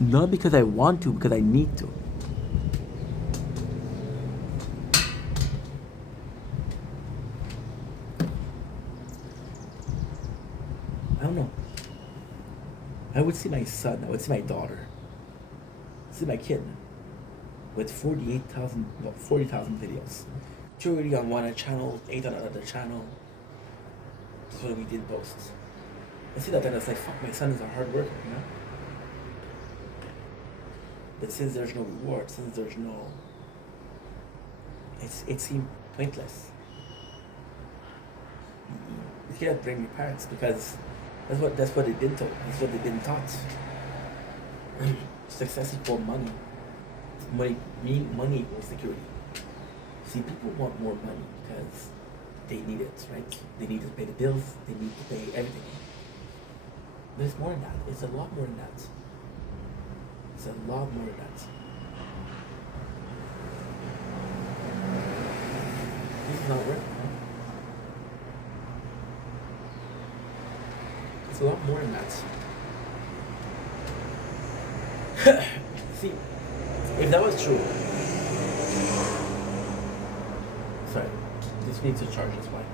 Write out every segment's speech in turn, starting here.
Not because I want to, because I need to. I don't know. I would see my son, I would see my daughter, see my kid with 48,000, well, 40,000 videos. 30 on one channel, 8 on another channel. That's what we did posts. I see that and it's like, fuck, my son is a hard worker, you know? But since there's no reward, since there's no, it seemed pointless. You can't blame your parents because that's what they didn't taught. That's what they didn't taught. Success equals money. Money equals security. See, people want more money because they need it, right? They need to pay the bills. They need to pay everything. But it's more than that. It's a lot more than that. It's a lot more than that. This is not working, huh? It's a lot more than that. See, if that was true, sorry, this needs to charge its wife.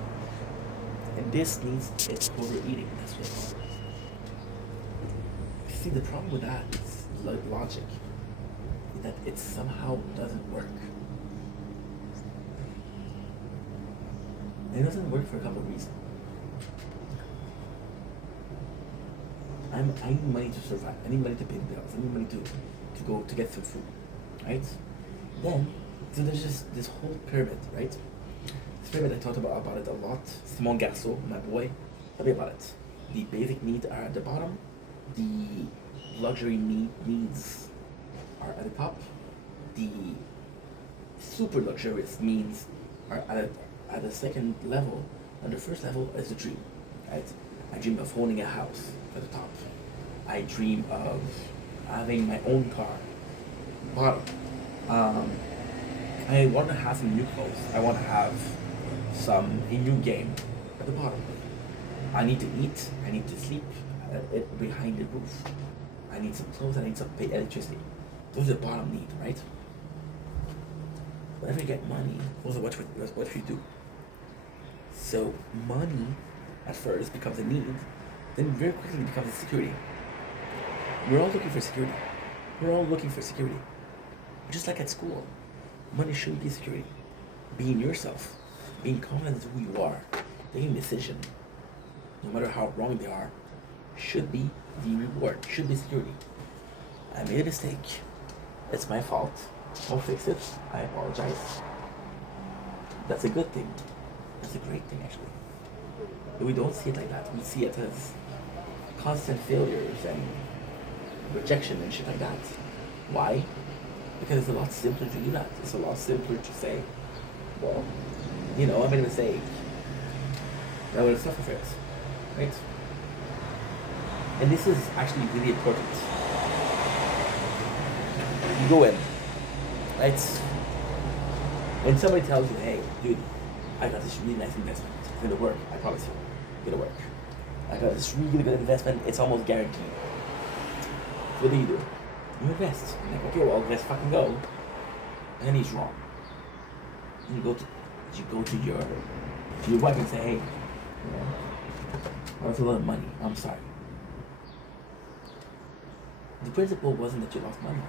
And this needs its overeating, that's what it's called. See, the problem with that is logic, that it somehow doesn't work. And it doesn't work for a couple of reasons. I need money to survive. I need money to pay the bills. I need money to go to get some food, right? Then, so there's just this whole pyramid, right? This pyramid, I talked about it a lot. Simon Garceau, my boy, tell me about it. The basic needs are at the bottom. The luxury needs are at the top. The super luxurious needs are at the second level. And the first level is the dream, right? I dream of owning a house at the top. I dream of having my own car. Bottom. I want to have some new clothes. I want to have a new game at the bottom. I need to eat. I need to sleep behind the roof. I need some clothes. I need some pay electricity. Those are the bottom needs, right? Whenever you get money, those are what we do. So money at first becomes a need, then very quickly becomes a security. We're all looking for security. We're all looking for security. Just like at school, money should be security. Being yourself, being confident in who you are, taking a decision, no matter how wrong they are, should be the reward, should be security. I made a mistake. It's my fault. I'll fix it. I apologize. That's a good thing. That's a great thing, actually. But we don't see it like that. We see it as constant failures and rejection and shit like that. Why? Because it's a lot simpler to do that. It's a lot simpler to say, well, I made a mistake. I would have suffered for it. Right? And this is actually really important. You go in, right? When somebody tells you, hey, dude, I got this really nice investment. It's gonna work, I promise you. It's gonna work. I got this really good investment, it's almost guaranteed. What do? You invest. I'm like, okay, well, let's fucking go. And then he's wrong. And you go to your wife and say, hey, that's a lot of money. I'm sorry. The principle wasn't that you lost money.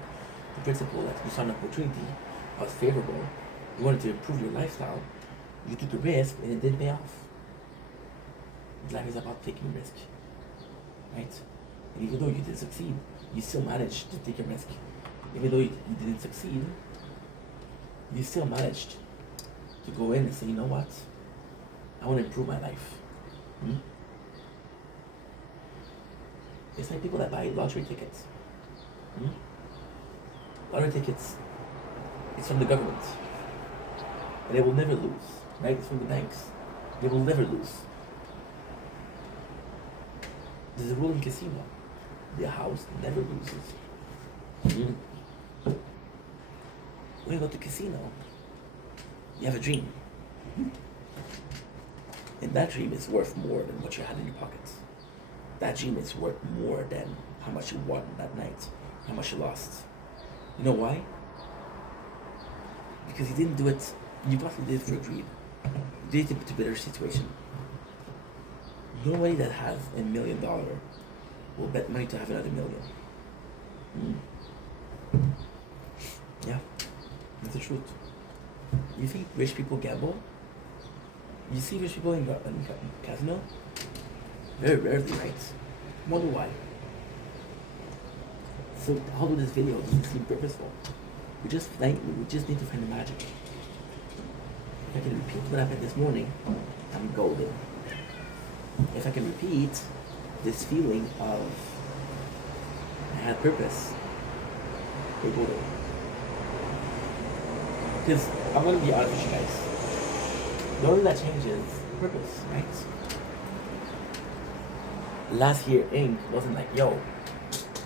The principle that you saw an opportunity was favorable. You wanted to improve your lifestyle. You took the risk and it didn't pay off. Life is about taking risk, right? And even though you didn't succeed, you still managed to take a risk. Even though you didn't succeed, you still managed to go in and say, you know what? I want to improve my life. It's like people that buy lottery tickets. Lottery tickets, it's from the government. And they will never lose, right? It's from the banks. They will never lose. There's a rule in casino. The house never loses. When you go to casino, you have a dream. And that dream is worth more than what you had in your pockets. That dream is worth more than how much you won that night, how much you lost. You know why? Because you didn't do it. You got to do it for greed. You did it to better situation. Nobody that has $1 million will bet money to have another million. Yeah, that's the truth. You think rich people gamble? You see rich people in casino? Very rarely, right? Wonder why. So although this video doesn't seem purposeful, we just need to find the magic. If I can repeat what happened this morning, I'm golden. If I can repeat this feeling of I had purpose, we're golden. Because I'm gonna be honest with you guys. The only that changes purpose, right? Last year, Ink wasn't like, yo,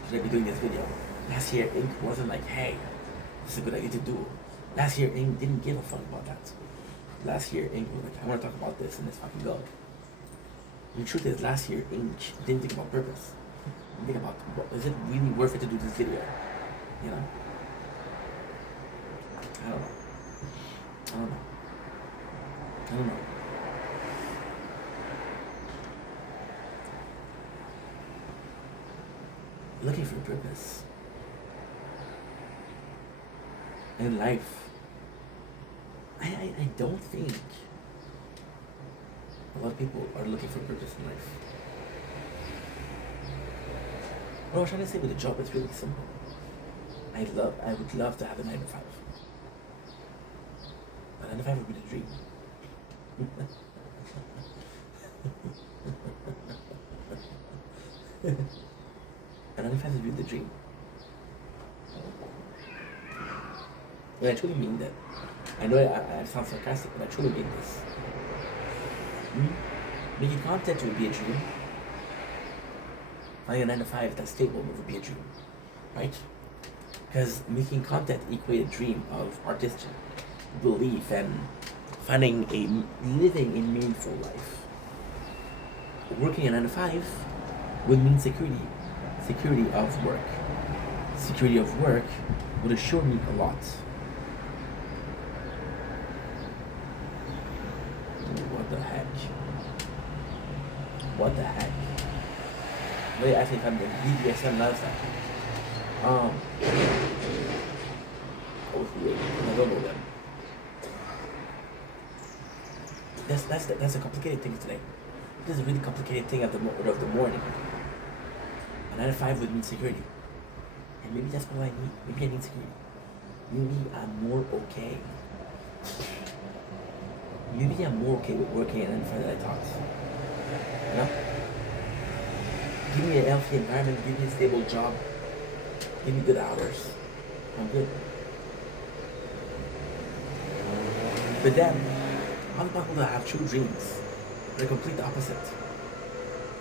should I be doing this video? Last year, Ink wasn't like, hey, this is a good idea to do. Last year, Ink didn't give a fuck about that. Last year, Ink was like, I want to talk about this and let's fucking go. The truth is, last year, Ink didn't think about purpose. Didn't think about, is it really worth it to do this video? You know? I don't know. Looking for purpose in life. I don't think a lot of people are looking for purpose in life. What I'm trying to say with the job is really simple. I would love to have a 9 to 5. A 9 to 5 would be the dream. A 9 to 5 would be the dream. And I truly mean that. I know I sound sarcastic, but I truly mean this. Making content would be a dream. Finding a 9 to 5 that's stable would be a dream, right? Because making content equates a dream of artistry, belief, and living a meaningful life. Working a 9 to 5 would mean security of work. Security of work would assure me a lot. What the heck? Wait, I think I'm the BDSM lifestyle. Oh, wait, I don't know them. That's a complicated thing today. This is a really complicated thing of the morning. A 9 to 5 would mean security. And maybe that's what I need. Maybe I need security. Maybe I'm more okay. Maybe I'm more okay with working at 9 to 5 than I thought. You know? Give me a healthy environment, give me a stable job, give me good hours. I'm good. But then, other people that have true dreams, they're complete opposite.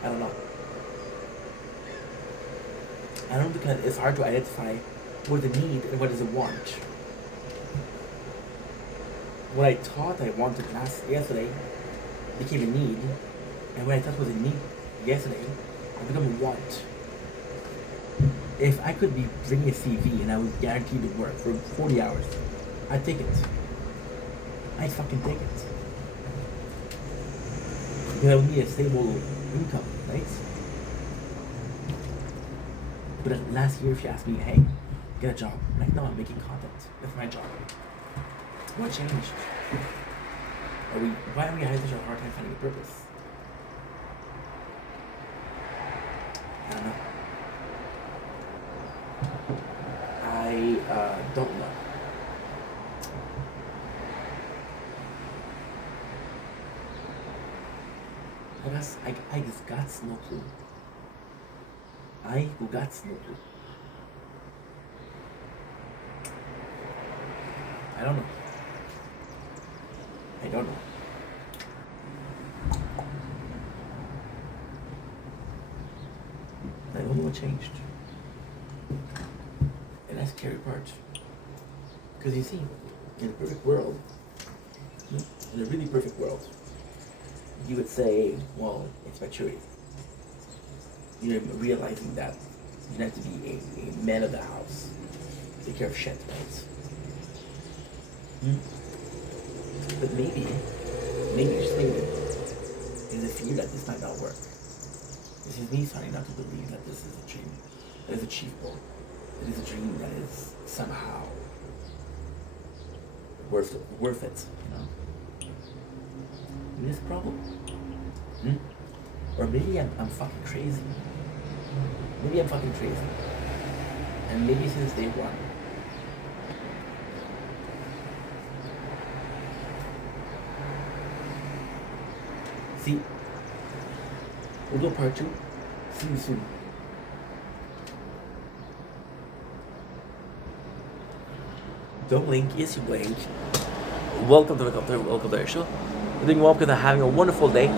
I don't know. I don't know, because it's hard to identify what the need and what is the want. What I thought I wanted yesterday became a need, and what I thought was a need yesterday I become a want. If I could be bringing a CV and I was guaranteed to work for 40 hours, I'd take it. I'd fucking take it. Because I would need a stable income, right? But last year, if you asked me, hey, get a job, I'm like, no, I'm making content. That's my job. What changed? Why are we having such a hard time finding a purpose? I don't know. I don't know. I just got no clue. I got no clue. I don't know. I don't know. I don't know what changed. And that's the scary part. Because you see, in a perfect world, in a really perfect world, you would say, well, it's maturity. You're realizing that You have to be a man of the house. Take care of shit, right? Hmm? But maybe, just maybe, there's a fear that this might not work. This is me starting not to believe that this is a dream that is achievable. It is a dream that is somehow worth it, you know? Maybe it's a problem. Hmm? Or maybe I'm fucking crazy. Maybe I'm fucking crazy. And maybe since day one, see, we'll do part two. See you soon. Don't blink, yes you blink. Welcome to the show. We're doing well because I'm having a wonderful day.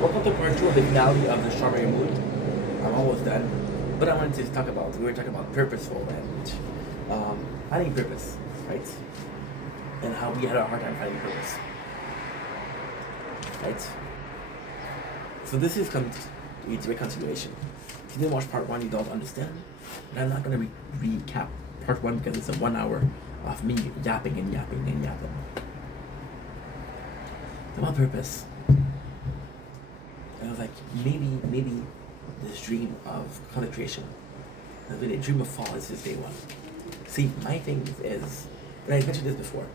Welcome to part two of the finale of the Strawberry Moon. I'm almost done. But I wanted to talk about, we were talking about purposeful and finding purpose, right? And how we had a hard time finding purpose. Right? So this is it's reconciliation. If you didn't watch part one, you don't understand. But I'm not going to recap part one because it's a 1 hour of me yapping and yapping and yapping. It's about purpose. And I was like, maybe this dream of content creation, the dream of fall is just day one. See, my thing is, and I mentioned this before,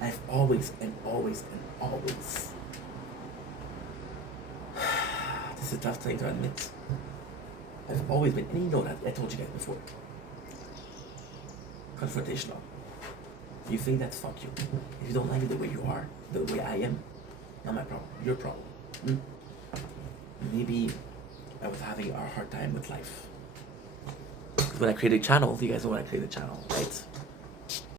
I've always, this is a tough thing to admit. I've always been, and you know that, I told you guys before, confrontational. You think that's fuck you. If you don't like it the way you are, the way I am, not my problem, your problem. Maybe I was having a hard time with life. When I created a channel, you guys know when I created a channel, right?